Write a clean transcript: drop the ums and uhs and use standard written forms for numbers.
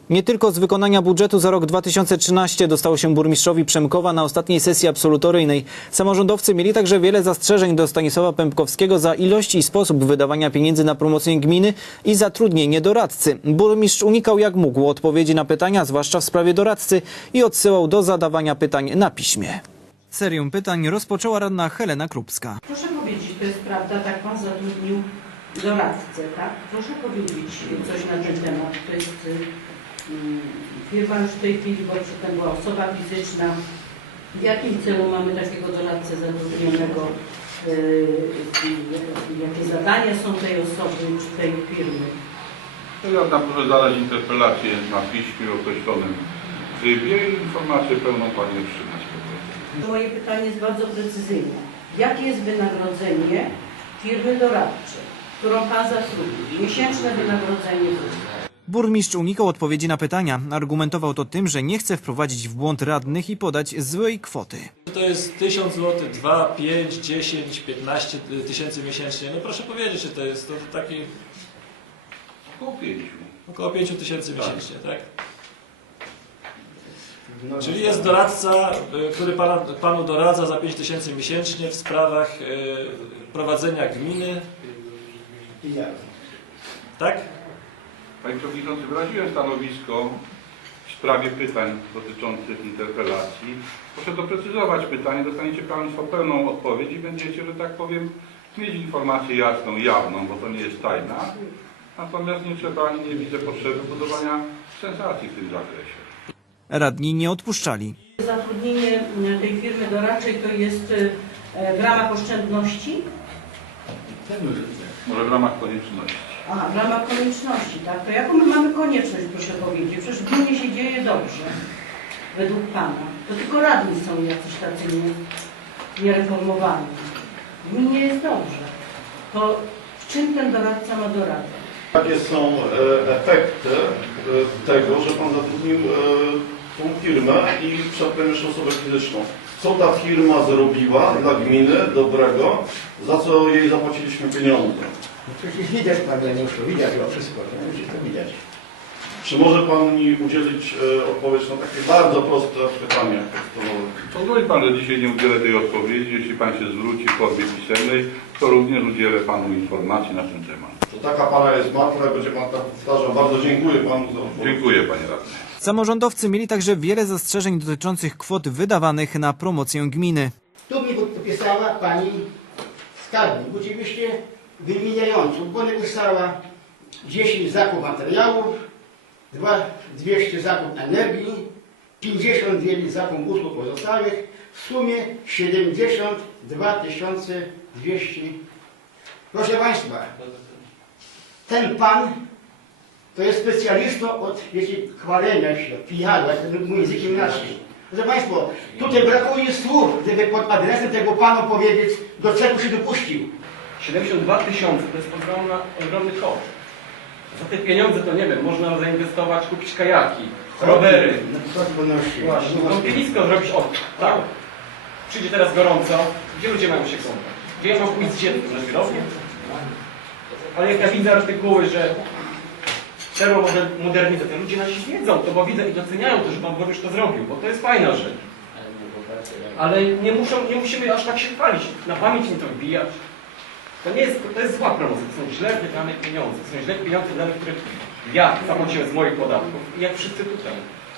Nie tylko z wykonania budżetu za rok 2013 dostało się burmistrzowi Przemkowa na ostatniej sesji absolutoryjnej. Samorządowcy mieli także wiele zastrzeżeń do Stanisława Pępkowskiego za ilość i sposób wydawania pieniędzy na promocję gminy i zatrudnienie doradcy. Burmistrz unikał jak mógł odpowiedzi na pytania, zwłaszcza w sprawie doradcy, i odsyłał do zadawania pytań na piśmie. Serię pytań rozpoczęła radna Helena Krupska. Proszę powiedzieć, to jest prawda, tak pan zatrudnił doradcę, tak? Proszę powiedzieć coś na ten temat. To jest firma już w tej chwili, bo przedtem była osoba fizyczna. W jakim celu mamy takiego doradcę zatrudnionego? Jakie zadania są tej osoby czy tej firmy? To radna proszę zadać interpelację na piśmie w określonym trybie i informację pełną pani otrzymać. Moje pytanie jest bardzo precyzyjne. Jakie jest wynagrodzenie firmy doradczej, którą pan zatrudnił? Miesięczne wynagrodzenie ZUS. Burmistrz unikał odpowiedzi na pytania. Argumentował to tym, że nie chce wprowadzić w błąd radnych i podać złej kwoty. To jest 1000 zł, 2, 5, 10, 15 tysięcy miesięcznie. No proszę powiedzieć, czy to jest to taki około 5 tysięcy miesięcznie, tak? Czyli jest doradca, który panu doradza za 5 tysięcy miesięcznie w sprawach prowadzenia gminy. Tak? Panie Przewodniczący, wyraziłem stanowisko w sprawie pytań dotyczących interpelacji. Proszę doprecyzować pytanie, dostaniecie Państwo pełną odpowiedź i będziecie, że tak powiem, mieć informację jasną, jawną, bo to nie jest tajna. Natomiast nie trzeba ani nie widzę potrzeby budowania sensacji w tym zakresie. Radni nie odpuszczali. Zatrudnienie tej firmy doradczej to jest w ramach oszczędności? Może w ramach konieczności. Aha, w ramach konieczności, tak? To jaką my mamy konieczność, proszę powiedzieć? Przecież w gminie się dzieje dobrze, według pana. To tylko radni są jacyś tacy niereformowani. W gminie jest dobrze. To w czym ten doradca ma doradzać? Jakie są efekty tego, że pan zatrudnił tą firmę i przedtem jeszcze osobę fizyczną? Co ta firma zrobiła dla gminy dobrego, za co jej zapłaciliśmy pieniądze? No przecież widać, panie Januszu, widać to wszystko, to widać. Czy może pan mi udzielić odpowiedź na takie bardzo proste pytanie? Pozwoli pan, że dzisiaj nie udzielę tej odpowiedzi. Jeśli pan się zwróci w formie pisemnej, to również udzielę panu informacji na ten temat. To taka pana jest matka, będzie pan tak powtarzał. Bardzo dziękuję panu za odpowiedź. Dziękuję, panie radny. Samorządowcy mieli także wiele zastrzeżeń dotyczących kwot wydawanych na promocję gminy. Tu mi podpisała pani skarbnik, oczywiście wymieniającą, bo napisała 10 zakup materiałów, 200 zakup energii, 59 zakup usług pozostałych, w sumie 72 200. Proszę państwa, ten pan to jest specjalistą od, wiecie, chwalenia się, pijadła, mój językiem naszym. Proszę państwa, tutaj brakuje słów, żeby pod adresem tego panu powiedzieć, do czego się dopuścił. 72 tysiące to jest ogromny koszt. Za te pieniądze to nie wiem, można zainwestować, kupić kajaki, rowery. Właśnie, kąpielisko zrobić tak. Przyjdzie teraz gorąco, gdzie ludzie mają się kąpać? Gdzie ja mam pójść z dzieckiem na zbiorownię? Ale jak ja widzę artykuły, że termomodernizacja, ludzie nasi wiedzą to, bo widzę i doceniają to, że pan burmistrz to zrobił, bo to jest fajna rzecz. Ale nie musimy aż tak się chwalić, na pamięć nie to wbijać. To jest zła promocja, to są źle wydane pieniądze, to są źle pieniądze, które ja zapłaciłem z moich podatków i jak wszyscy tutaj.